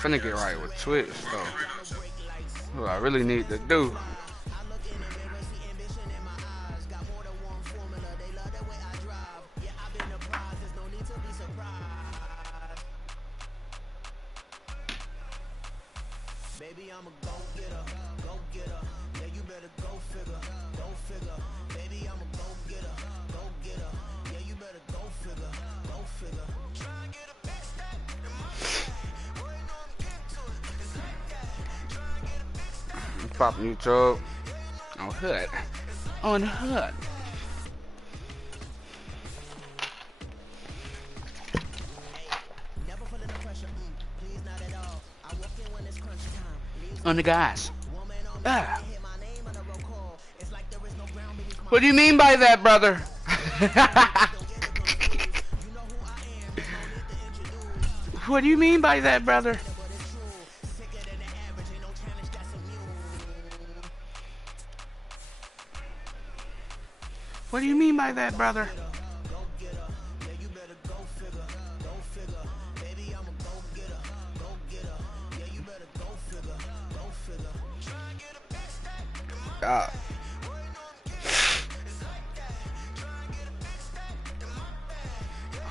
finna get right with Twitch, so what I really need to do. Baby, I'm a go-getter, go-getter. Yeah, you better go figure, go figure. Baby, I'm a go-getter, go-getter. Yeah, you better go figure, go figure. Try and get a big step in my bag. Boy, you know I'm into it. It's like that. Try and get a big step. Pop YouTube on Hood. On Hood. On the guys. Ah. What do you mean by that, brother? What do you mean by that, brother? What do you mean by that, brother?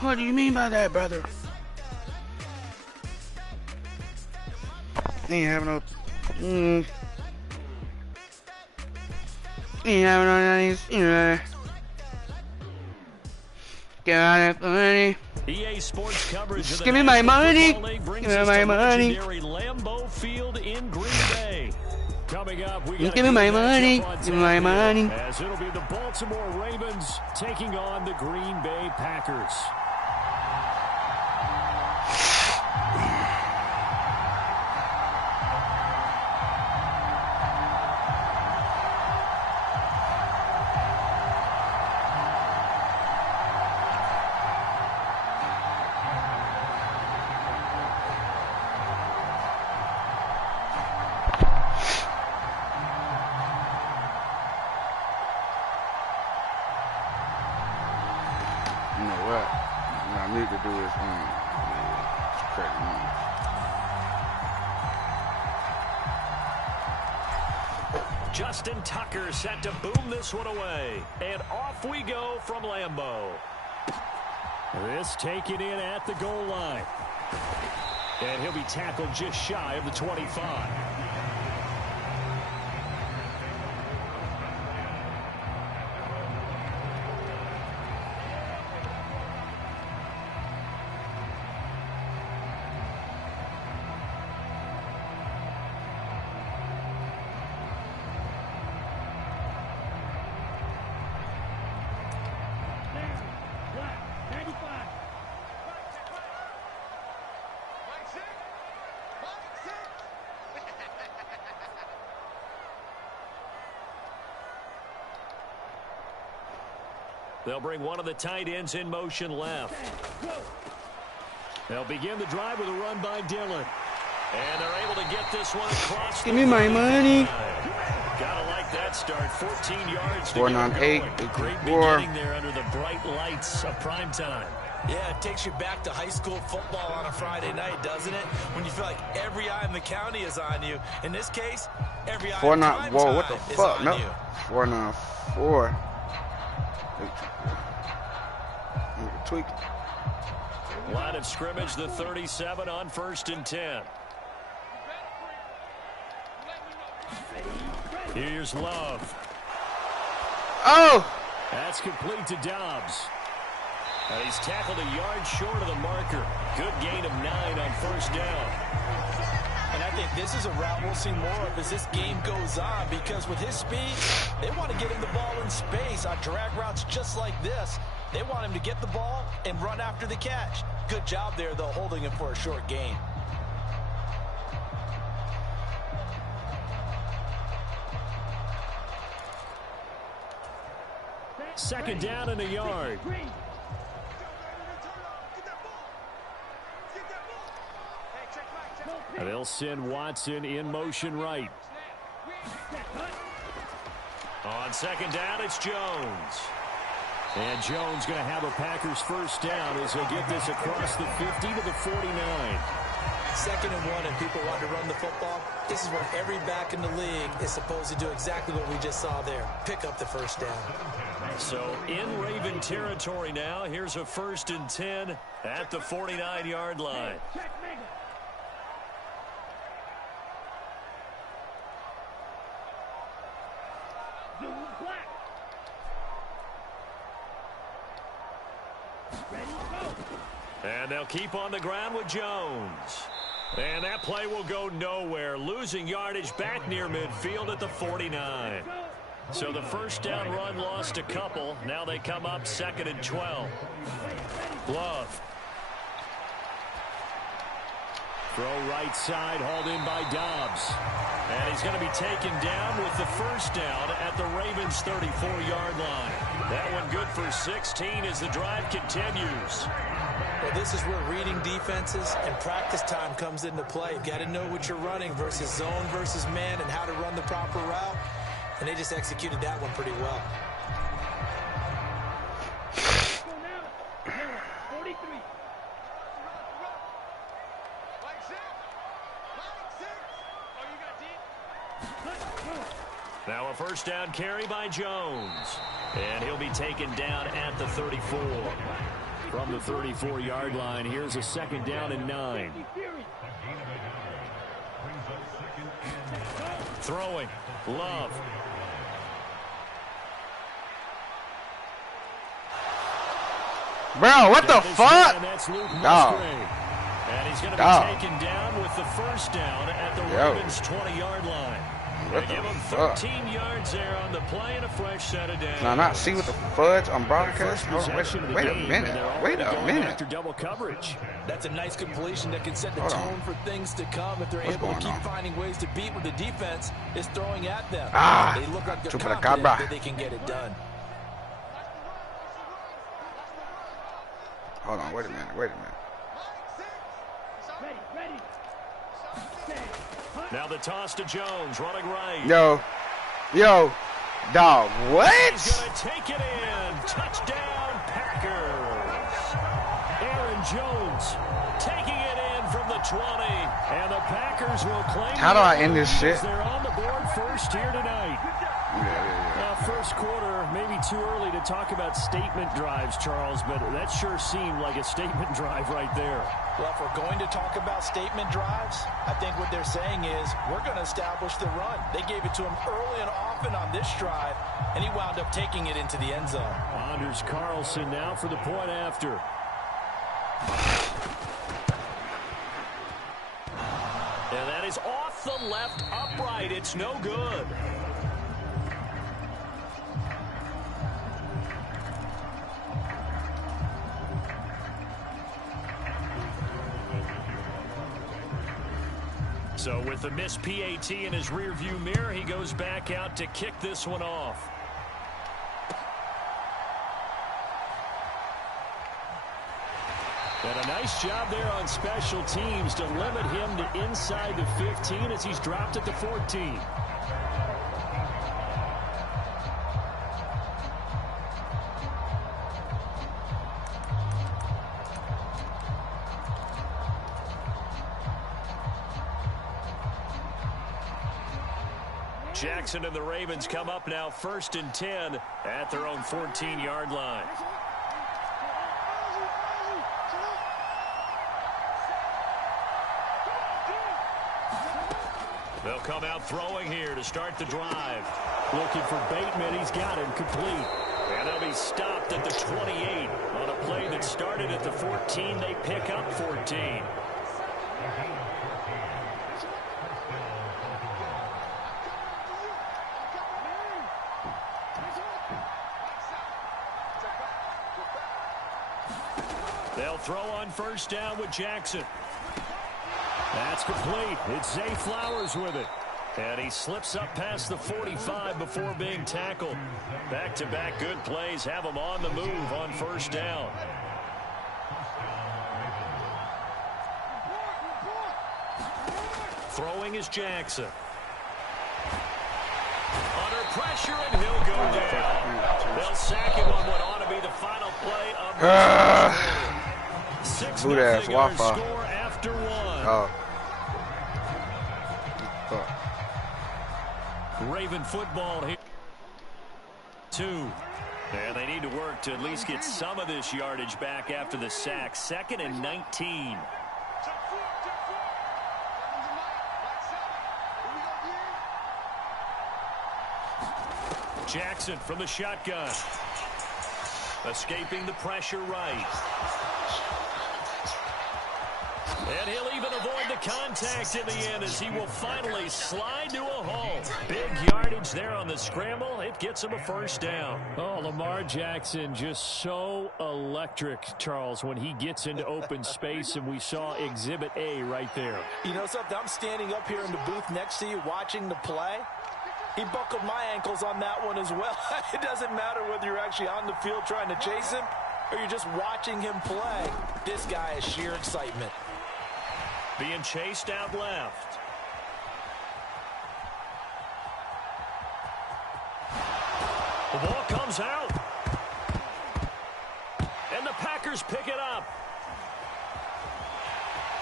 What do you mean by that, brother? Ain't having no. Ain't having no nice, you know. Get out of money. EA Sports coverage. Just give me my money. Give me my money. Lambeau Field in Green Bay. Coming up, we got give me my money. Give me my money. As it'll be the Baltimore Ravens taking on the Green Bay Packers. You know what? What I need to do is, it's crazy. Justin Tucker set to boom this one away. And off we go from Lambeau. This taken in at the goal line. And he'll be tackled just shy of the 25. They'll bring one of the tight ends in motion left. They'll begin the drive with a run by Dillon. And they're able to get this one across. Give me my money. Gotta like that start. 14 yards. 498. Great beginning there under the bright lights of prime time. Yeah, it takes you back to high school football on a Friday night, doesn't it? When you feel like every eye in the county is on you. In this case, every eye in prime time whoa, what the fuck? No. You. 494. Tweak. Line of scrimmage, the 37 on 1st and 10. Here's Love. Oh! That's complete to Dobbs. And he's tackled a yard short of the marker. Good gain of 9 on 1st down. And I think this is a route we'll see more of as this game goes on, because with his speed, they want to get him the ball in space on drag routes just like this. They want him to get the ball and run after the catch. Good job there, though, holding him for a short gain. Second down and a yard. They'll send Watson in motion right. On second down, it's Jones. And Jones going to have a Packers first down as he'll get this across the 50 to the 49. 2nd and 1 and people want to run the football. This is when every back in the league is supposed to do exactly what we just saw there. Pick up the first down. So in Raven territory now. Here's a 1st and 10 at the 49-yard line. And they'll keep on the ground with Jones. And that play will go nowhere. Losing yardage back near midfield at the 49. So the first down run lost a couple. Now they come up 2nd and 12. Love. Throw right side, hauled in by Dobbs. And he's going to be taken down with the first down at the Ravens' 34-yard line. That one good for 16 as the drive continues. Well, this is where reading defenses and practice time comes into play. You've got to know what you're running versus zone versus man and how to run the proper route. And they just executed that one pretty well. Now a first down carry by Jones. And he'll be taken down at the 34. From the 34-yard line, here's a 2nd down and 9. Throwing. Love. Bro, what the fuck? Dog. And he's going to be taken down with the first down at the Ravens' 20-yard line. They give him 13 yards there on the play and a fresh set of downs. Now, not see what the fudge on broadcast? Hold on, wait a minute. Wait a minute. After double coverage. That's a nice completion that can set the tone for things to come. If they're able to keep finding ways to beat what the defense is throwing at them. They look like they're confident that they can get it done. Hold on, wait a minute. Now the toss to Jones, running right. Yo, dog, what? He's going to take it in. Touchdown, Packers. Aaron Jones taking it in from the 20. And the Packers will claim. How do I end this shit? They're on the board first here tonight. Yeah. First quarter, maybe too early to talk about statement drives, Charles, but that sure seemed like a statement drive right there. Well, if we're going to talk about statement drives, I think what they're saying is we're going to establish the run. They gave it to him early and often on this drive, and he wound up taking it into the end zone. Anders Carlson now for the point after. And that is off the left upright. It's no good. So with the missed PAT in his rearview mirror, he goes back out to kick this one off. And a nice job there on special teams to limit him to inside the 15 as he's dropped at the 14. Jackson and the Ravens come up now 1st and 10 at their own 14-yard line. They'll come out throwing here to start the drive. Looking for Bateman. He's got him complete. And they'll be stopped at the 28 on a play that started at the 14. They pick up 14. They'll throw on first down with Jackson. That's complete. It's Zay Flowers with it. And he slips up past the 45 before being tackled. Back-to-back good plays have him on the move on first down. Throwing is Jackson. Under pressure, and he'll go down. They'll sack him on what ought to be the final play of the 6-0 score after one. Oh. Raven football here. 2. And they need to work to at least get some of this yardage back after the sack. 2nd and 19. Jackson from the shotgun. Escaping the pressure right. And he'll even avoid the contact in the end as he will finally slide to a halt. Big yardage there on the scramble. It gets him a first down. Oh, Lamar Jackson just so electric, Charles, when he gets into open space, and we saw Exhibit A right there. You know something? I'm standing up here in the booth next to you watching the play. He buckled my ankles on that one as well. It doesn't matter whether you're actually on the field trying to chase him or you're just watching him play. This guy is sheer excitement. Being chased out left. The ball comes out. And the Packers pick it up.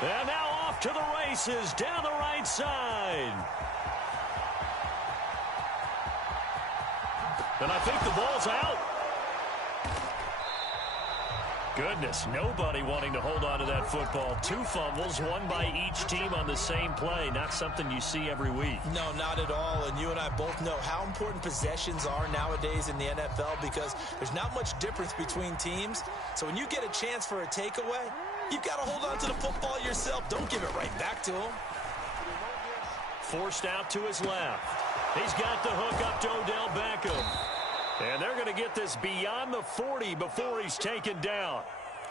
And now off to the races down the right side. And I think the ball's out. Goodness, nobody wanting to hold on to that football. 2 fumbles, one by each team on the same play. Not something you see every week. No, not at all. And you and I both know how important possessions are nowadays in the NFL because there's not much difference between teams. So when you get a chance for a takeaway, you've got to hold on to the football yourself. Don't give it right back to him. Forced out to his left. He's got the hook up to Odell Beckham. And they're going to get this beyond the 40 before he's taken down.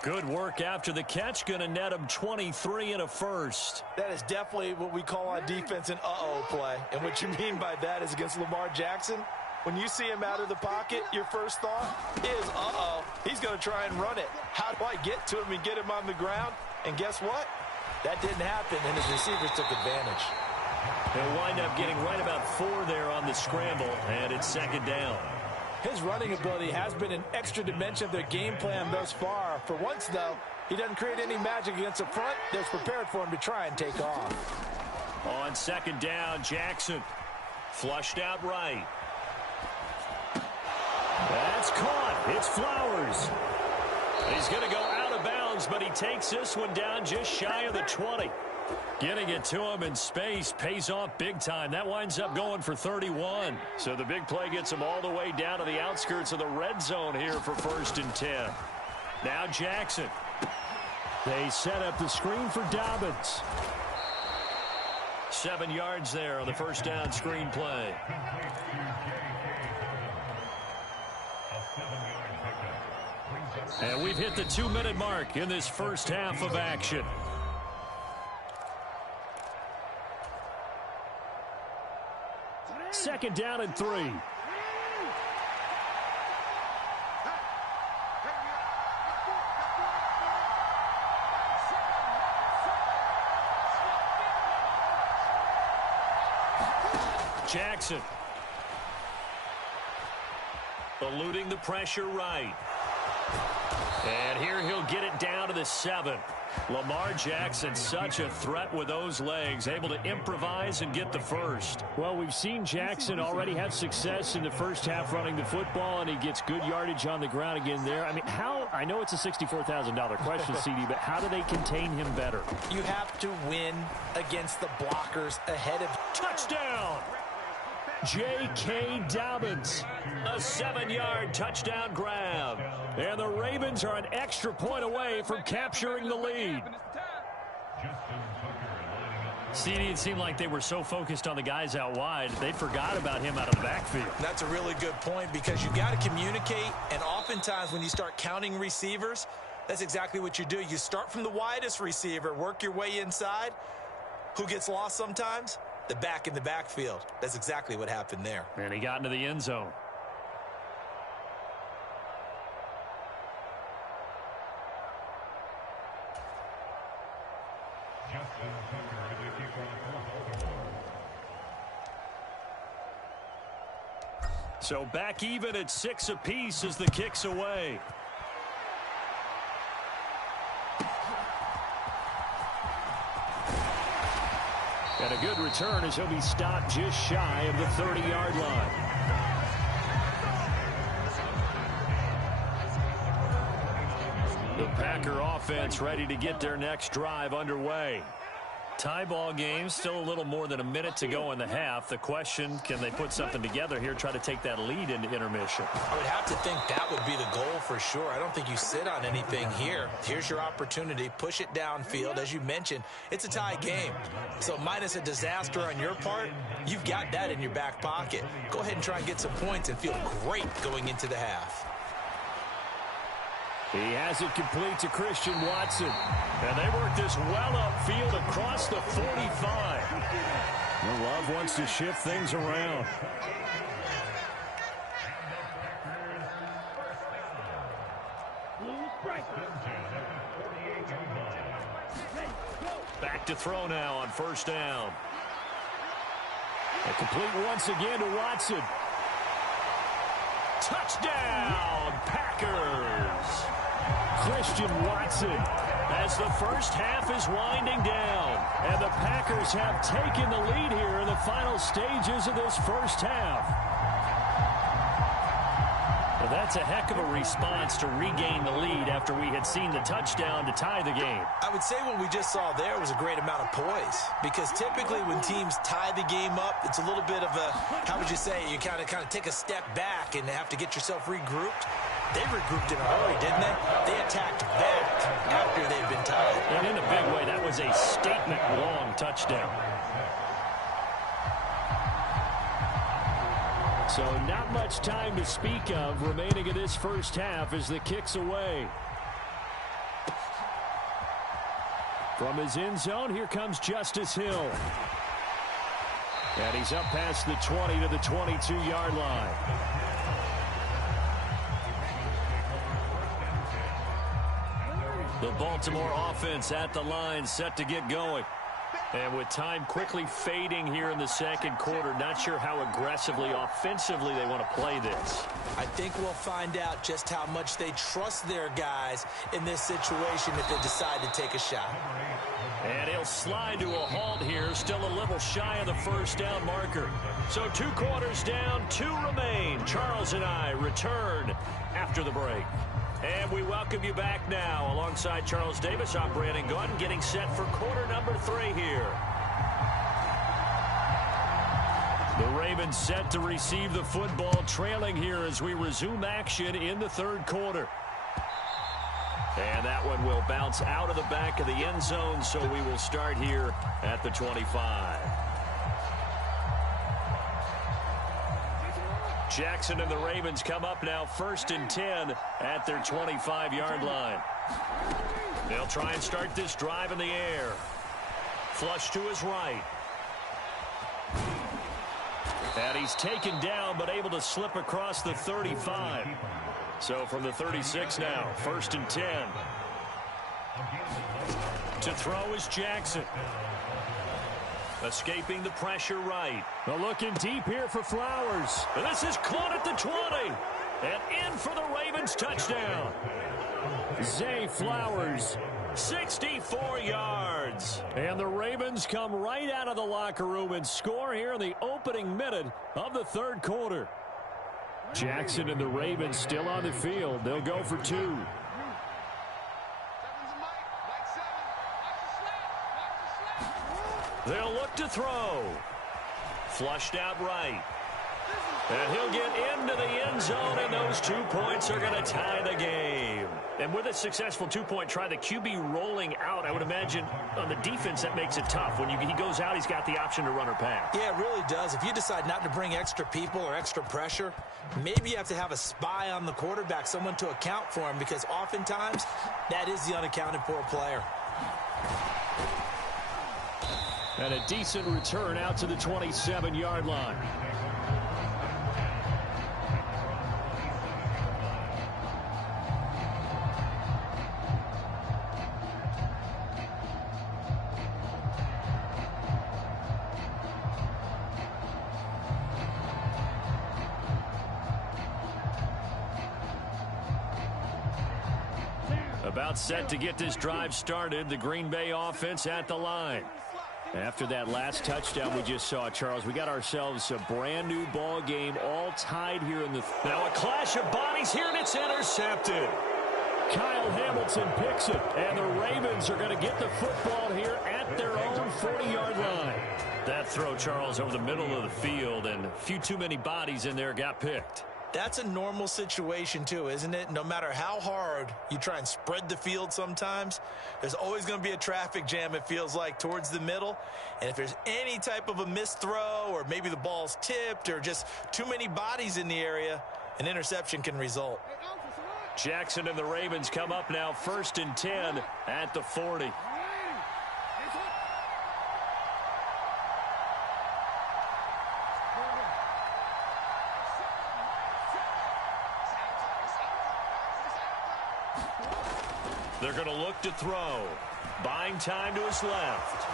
Good work after the catch. Going to net him 23 and a first. That is definitely what we call on defense an uh-oh play. And what you mean by that is against Lamar Jackson, when you see him out of the pocket, your first thought is, uh-oh, he's going to try and run it. How do I get to him and get him on the ground? And guess what? That didn't happen, and his receivers took advantage. They'll wind up getting right about 4 there on the scramble, and it's 2nd down. His running ability has been an extra dimension of their game plan thus far. For once, though, he doesn't create any magic against the front that's prepared for him to try and take off. On 2nd down, Jackson flushed out right. That's caught. It's Flowers. He's going to go out of bounds, but he takes this one down just shy of the 20. Getting it to him in space pays off big time. That winds up going for 31. So the big play gets him all the way down to the outskirts of the red zone here for 1st and 10. Now Jackson. They set up the screen for Dobbins. 7 yards there on the first down screen play. And we've hit the 2-minute mark in this first half of action. Second down and 3. Jackson. Eluding the pressure right. And here he'll get it down to the 7. Lamar Jackson, such a threat with those legs, able to improvise and get the first. Well, we've seen Jackson already have success in the first half running the football, and he gets good yardage on the ground again there. I mean, I know it's a $64,000 question, CD, but how do they contain him better? You have to win against the blockers ahead of... Touchdown! J.K. Dobbins, a 7-yard touchdown grab. And the Ravens are an extra point away from capturing the lead. CD, it seemed like they were so focused on the guys out wide, they forgot about him out of the backfield. That's a really good point because you got to communicate, and oftentimes when you start counting receivers, that's exactly what you do. You start from the widest receiver, work your way inside. Who gets lost sometimes? The back in the backfield. That's exactly what happened there. And he got into the end zone. So back even at 6 apiece as the kick's away. And a good return as he'll be stopped just shy of the 30-yard line. The Packer offense ready to get their next drive underway. Tie ball game, still a little more than a minute to go in the half. The question, can they put something together here, try to take that lead into intermission? I would have to think that would be the goal for sure. I don't think you sit on anything here. Here's your opportunity. Push it downfield. As you mentioned, it's a tie game. So minus a disaster on your part, you've got that in your back pocket. Go ahead and try and get some points and feel great going into the half. He has it complete to Christian Watson. And they work this well upfield across the 45. Well, Love wants to shift things around. Back to throw now on first down. A complete once again to Watson. Touchdown, Packers! Christian Watson as the first half is winding down. And the Packers have taken the lead here in the final stages of this first half. Well, that's a heck of a response to regain the lead after we had seen the touchdown to tie the game. I would say what we just saw there was a great amount of poise, because typically when teams tie the game up, it's a little bit of a, how would you say, you kind of take a step back and have to get yourself regrouped. They regrouped in a hurry, didn't they? They attacked back after they'd been tied. And in a big way, that was a statement-long touchdown. So not much time to speak of remaining in this first half as the kick's away. From his end zone, here comes Justice Hill. And he's up past the 20 to the 22-yard line. The Baltimore offense at the line, set to get going. And with time quickly fading here in the second quarter, not sure how aggressively, offensively they want to play this. I think we'll find out just how much they trust their guys in this situation if they decide to take a shot. And he'll slide to a halt here, still a little shy of the first down marker. So 2 quarters down, 2 remain. Charles and I return after the break. And we welcome you back now. Alongside Charles Davis, I'm Brandon Gunn, getting set for quarter number 3 here. The Ravens set to receive the football, trailing here as we resume action in the third quarter. And that one will bounce out of the back of the end zone, so we will start here at the 25. Jackson and the Ravens come up now 1st and 10 at their 25-yard line. They'll try and start this drive in the air. Flush to his right. And he's taken down but able to slip across the 35. So from the 36 now, 1st and 10. To throw is Jackson. Escaping the pressure right. But looking deep here for Flowers. And this is caught at the 20. And in for the Ravens touchdown. Zay Flowers, 64 yards. And the Ravens come right out of the locker room and score here in the opening minute of the third quarter. Jackson and the Ravens still on the field. They'll go for 2. They'll look to throw. Flushed out right. And he'll get into the end zone, and those 2 points are going to tie the game. And with a successful 2-point try, the QB rolling out, I would imagine on the defense that makes it tough. When he goes out, he's got the option to run or pass. Yeah, it really does. If you decide not to bring extra people or extra pressure, maybe you have to have a spy on the quarterback, someone to account for him, because oftentimes that is the unaccounted for player. And a decent return out to the 27-yard line. About set to get this drive started. The Green Bay offense at the line. After that last touchdown we just saw, Charles, we got ourselves a brand new ball game, all tied here in the... Now a clash of bodies here, and it's intercepted. Kyle Hamilton picks it, and the Ravens are going to get the football here at their own 40-yard line. That throw, Charles, over the middle of the field, and a few too many bodies in there got picked. That's a normal situation, too, isn't it? No matter how hard you try and spread the field sometimes, there's always going to be a traffic jam, it feels like, towards the middle. And if there's any type of a missed throw, or maybe the ball's tipped, or just too many bodies in the area, an interception can result. Jackson and the Ravens come up now 1st and 10 at the 40. They're going to look to throw. Buying time to his left.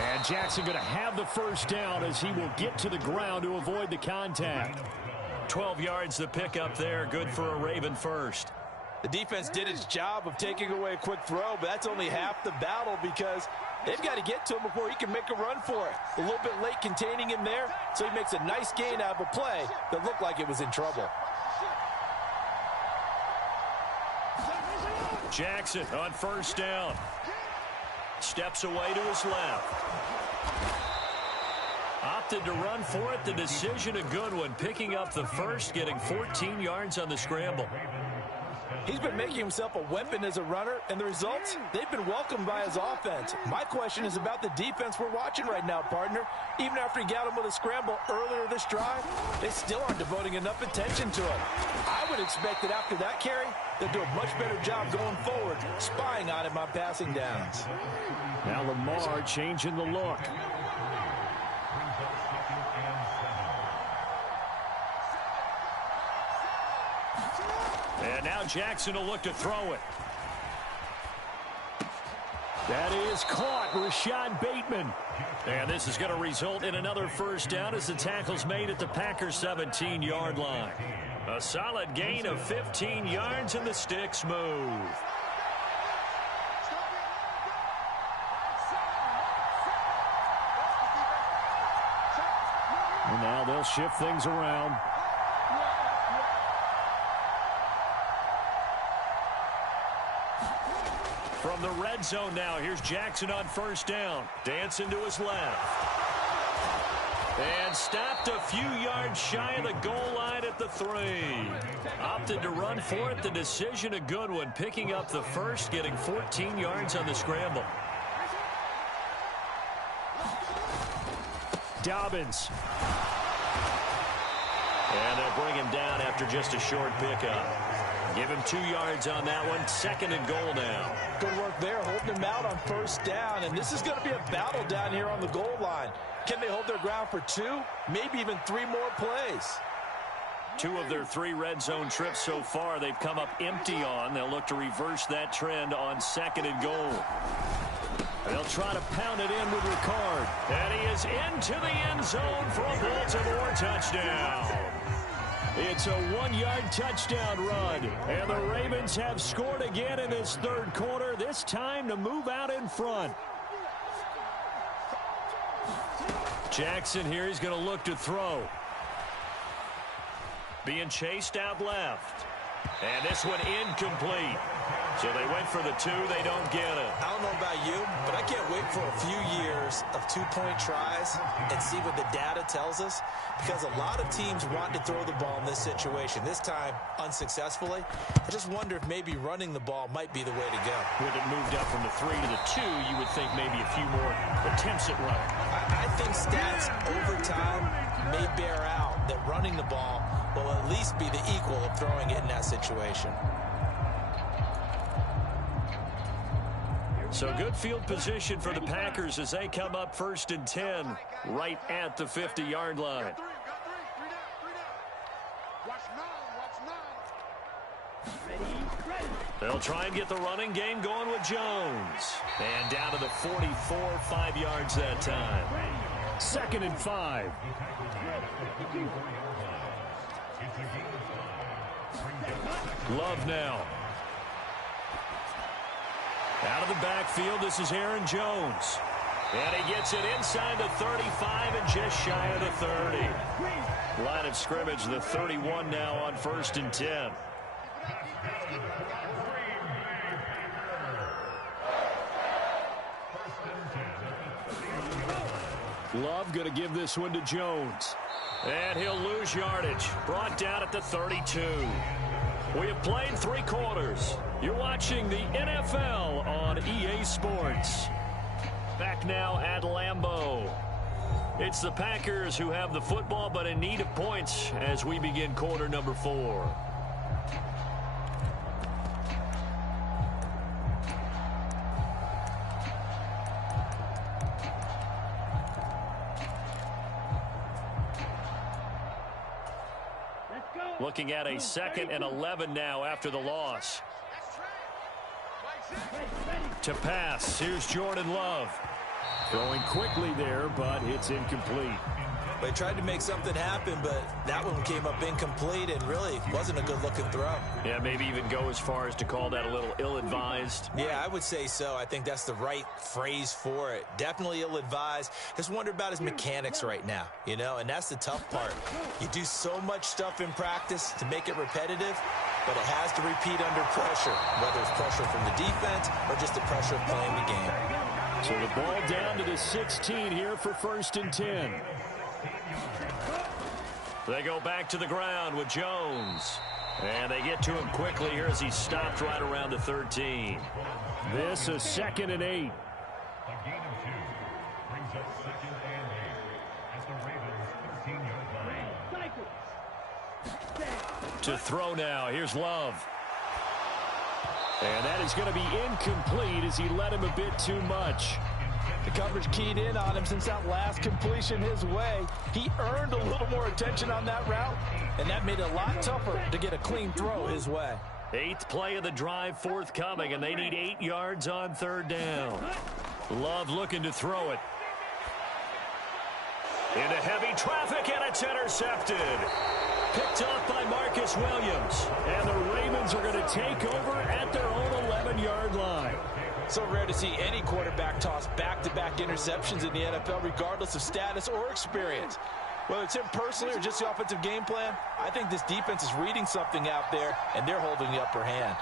And Jackson going to have the first down as he will get to the ground to avoid the contact. 12 yards the pickup there. Good for a Raven first. The defense did its job of taking away a quick throw, but that's only half the battle because they've got to get to him before he can make a run for it. A little bit late containing him there, so he makes a nice gain out of a play that looked like it was in trouble. Jackson on first down. Steps away to his left. Opted to run for it. The decision a good one. Picking up the first, getting 14 yards on the scramble. He's been making himself a weapon as a runner, and the results, they've been welcomed by his offense. My question is about the defense we're watching right now, partner. Even after he got him with a scramble earlier this drive, they still aren't devoting enough attention to him. I would expect that after that carry, they'll do a much better job going forward, spying on him on passing downs. Now Lamar changing the look. And now Jackson will look to throw it. That is caught. Rashad Bateman. And this is going to result in another first down as the tackle's made at the Packers' 17-yard line. A solid gain of 15 yards and the sticks move. And now they'll shift things around. From the red zone now, here's Jackson on first down. Dancing to his left. And stopped a few yards shy of the goal line at the 3. Opted to run for it. The decision a good one. Picking up the first, getting 14 yards on the scramble. Dobbins. And they'll bring him down after just a short pickup. Give him 2 yards on that one. 2nd and goal now. Good work there, holding him out on first down. And this is going to be a battle down here on the goal line. Can they hold their ground for 2, maybe even 3 more plays? 2 of their 3 red zone trips so far they've come up empty on. They'll look to reverse that trend on 2nd and goal. They'll try to pound it in with Ricard. And he is into the end zone for a Baltimore touchdown. It's a 1-yard touchdown run. And the Ravens have scored again in this 3rd quarter, this time to move out in front. Jackson here, he's going to look to throw. Being chased out left. And this one incomplete. So they went for the 2, they don't get it. I don't know about you, but I can't wait for a few years of 2-point tries and see what the data tells us, because a lot of teams want to throw the ball in this situation. This time, unsuccessfully. I just wonder if maybe running the ball might be the way to go. With it moved up from the 3 to the 2, you would think maybe a few more attempts at running. I think stats over time may bear out that running the ball will at least be the equal of throwing it in that situation. So good field position for the Packers as they come up 1st and 10 right at the 50-yard line. They'll try and get the running game going with Jones. And down to the 44, 5 yards that time. 2nd and 5. Love now. Out of the backfield, this is Aaron Jones. And he gets it inside the 35 and just shy of the 30. Line of scrimmage, the 31 now on 1st and 10. Love going to give this one to Jones. And he'll lose yardage. Brought down at the 32. We have played 3 quarters. You're watching the NFL on EA Sports. Back now at Lambeau. It's the Packers who have the football, but in need of points as we begin quarter number 4. Looking at a 2nd and 11 now after the loss. To pass, here's Jordan Love. Throwing quickly there, but it's incomplete. They tried to make something happen, but that one came up incomplete and really wasn't a good-looking throw. Yeah, maybe even go as far as to call that a little ill-advised. Yeah, I would say so. I think that's the right phrase for it. Definitely ill-advised. Just wonder about his mechanics right now, you know, and that's the tough part. You do so much stuff in practice to make it repetitive, but it has to repeat under pressure, whether it's pressure from the defense or just the pressure of playing the game. So the ball down to the 16 here for 1st and 10. They go back to the ground with Jones. And they get to him quickly here as he stopped right around the 13. This is 2nd and 8. A gain of 2 brings us 2nd and 8 as the Ravens 13-yard line. To throw now. Here's Love. And that is going to be incomplete as he let him a bit too much. The coverage keyed in on him since that last completion his way. He earned a little more attention on that route, and that made it a lot tougher to get a clean throw his way. 8th play of the drive forthcoming, and they need 8 yards on 3rd down. Love looking to throw it. Into heavy traffic, and it's intercepted. Picked off by Marcus Williams. And the Ravens are going to take over at their own 11-yard line. So rare to see any quarterback toss back-to-back interceptions in the NFL, regardless of status or experience. Whether it's him personally or just the offensive game plan, I think this defense is reading something out there, and they're holding the upper hand.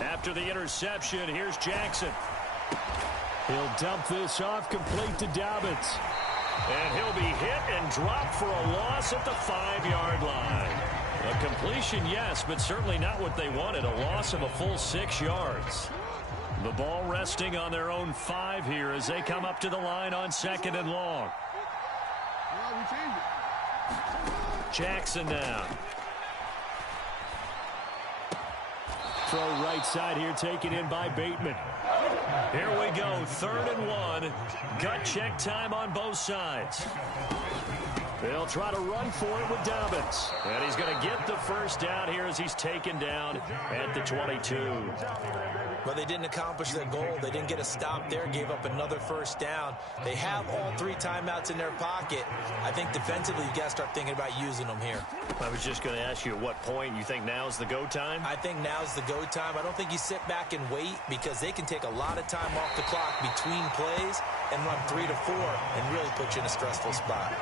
After the interception, here's Jackson. He'll dump this off, complete to Dobbins. And he'll be hit and dropped for a loss at the 5-yard line. A completion, yes, but certainly not what they wanted. A loss of a full 6 yards. The ball resting on their own 5 here as they come up to the line on 2nd and long. Jackson now. Throw right side here, taken in by Bateman. Here we go, 3rd and 1. Gut check time on both sides. They'll try to run for it with Dobbins. And he's going to get the first down here as he's taken down at the 22. But they didn't accomplish their goal. They didn't get a stop there, gave up another first down. They have all 3 timeouts in their pocket. I think defensively you got to start thinking about using them here. I was just going to ask you at what point you think now's the go time? I think now's the go time. I don't think you sit back and wait because they can take a lot of time off the clock between plays and run 3 to 4 and really put you in a stressful spot.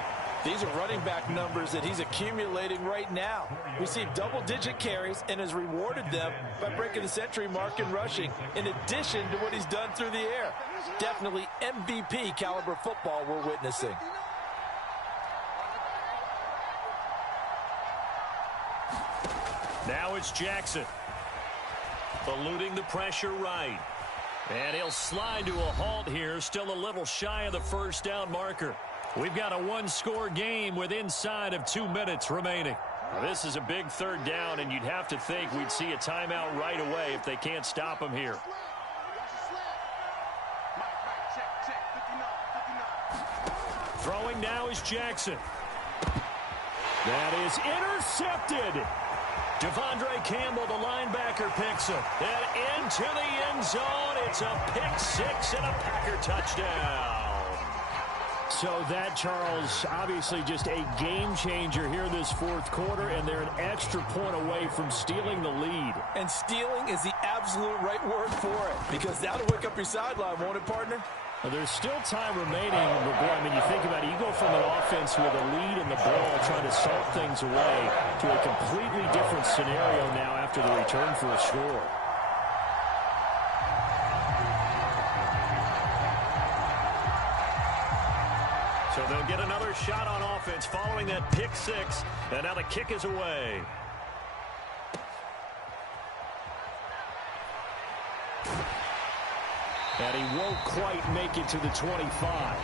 These are running back numbers that he's accumulating right now. Received double-digit carries and has rewarded them by breaking the century mark in rushing, in addition to what he's done through the air. Definitely MVP caliber football we're witnessing. Now it's Jackson. Eluding the pressure right. And he'll slide to a halt here, still a little shy of the first down marker. We've got a 1-score game with inside of 2 minutes remaining. Now, this is a big 3rd down, and you'd have to think we'd see a timeout right away if they can't stop him here. Throwing now is Jackson. That is intercepted. Devondre Campbell, the linebacker, picks him. And into the end zone. It's a pick 6 and a Packer touchdown. So that, Charles, obviously just a game changer here this fourth quarter, and they're an extra point away from stealing the lead. And stealing is the absolute right word for it, because that'll wake up your sideline, won't it, partner? Well, there's still time remaining. I mean, you think about it, you go from an offense with a lead in the ball trying to salt things away to a completely different scenario now after the return for a score. So they'll get another shot on offense following that pick six, and now the kick is away. And he won't quite make it to the 25.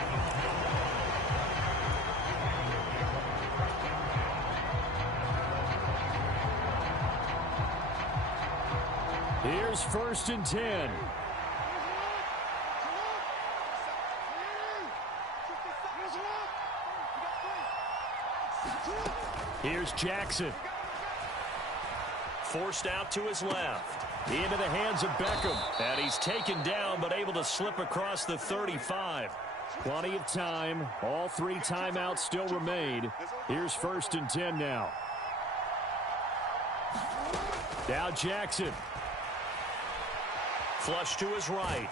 Here's 1st and 10. Here's Jackson. Forced out to his left. Into the hands of Beckham. And he's taken down, but able to slip across the 35. Plenty of time. All 3 timeouts still remain. Here's 1st and 10 now. Now Jackson. Flush to his right.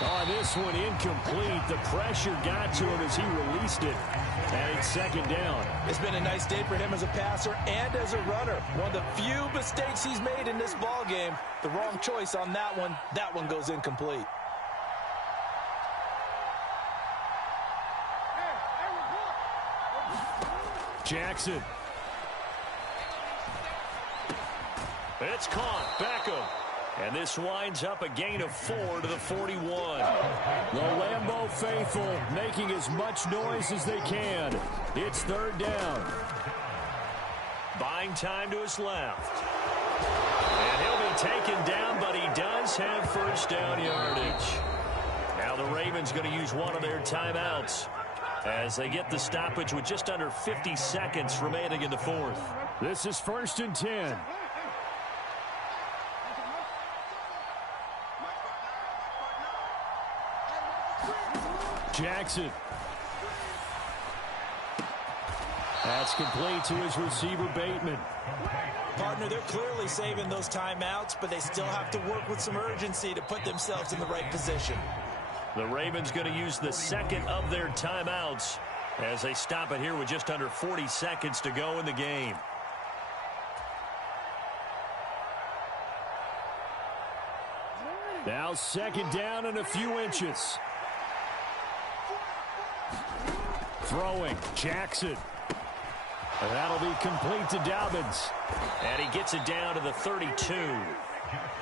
Oh, this one incomplete. The pressure got to him as he released it. And it's 2nd down. It's been a nice day for him as a passer and as a runner. One of the few mistakes he's made in this ball game. The wrong choice on that one. That one goes incomplete. Jackson. It's caught. Beckham. And this winds up a gain of 4 to the 41. The Lambeau faithful making as much noise as they can. It's 3rd down. Buying time to his left. And he'll be taken down, but he does have 1st down yardage. Now the Ravens going to use one of their timeouts as they get the stoppage with just under 50 seconds remaining in the 4th. This is 1st and 10. Jackson. That's complete to his receiver, Bateman. Partner, they're clearly saving those timeouts, but they still have to work with some urgency to put themselves in the right position. The Ravens going to use the 2nd of their timeouts as they stop it here with just under 40 seconds to go in the game. Now 2nd down and a few inches. Throwing, Jackson. And that'll be complete to Dobbins. And he gets it down to the 32.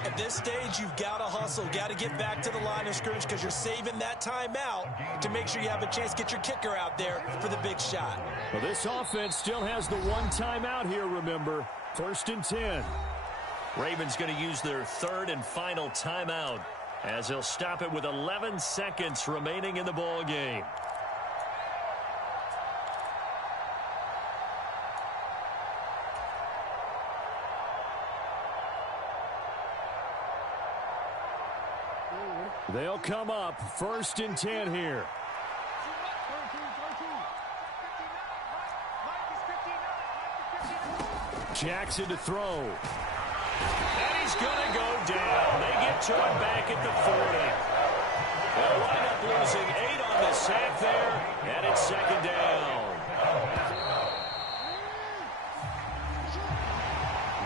At this stage, you've got to hustle, got to get back to the line of scrimmage because you're saving that timeout to make sure you have a chance to get your kicker out there for the big shot. Well, this offense still has the 1 timeout here, remember. 1st and 10. Ravens going to use their 3rd and final timeout as they'll stop it with 11 seconds remaining in the ball game. They'll come up 1st and 10 here. Jackson to throw. And he's going to go down. They get to it back at the 40. They'll wind up losing 8 on the sack there, and it's 2nd down.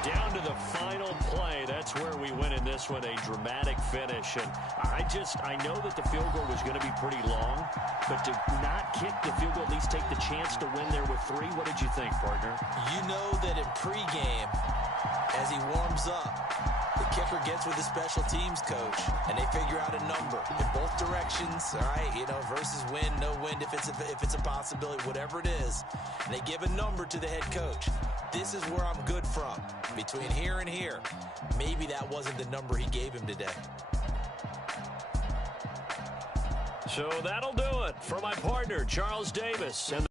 Down to the final play. That's where we win in this one, a dramatic finish. And I know that the field goal was going to be pretty long, but to not kick the field goal, at least take the chance to win there with 3, what did you think, partner? You know that in pregame, as he warms up, the kicker gets with the special teams coach, and they figure out a number in both directions, all right, versus win, no win, if it's a possibility, whatever it is, and they give a number to the head coach. This is where I'm good from. Between here and here, maybe that wasn't the number he gave him today. So that'll do it for my partner, Charles Davis, and the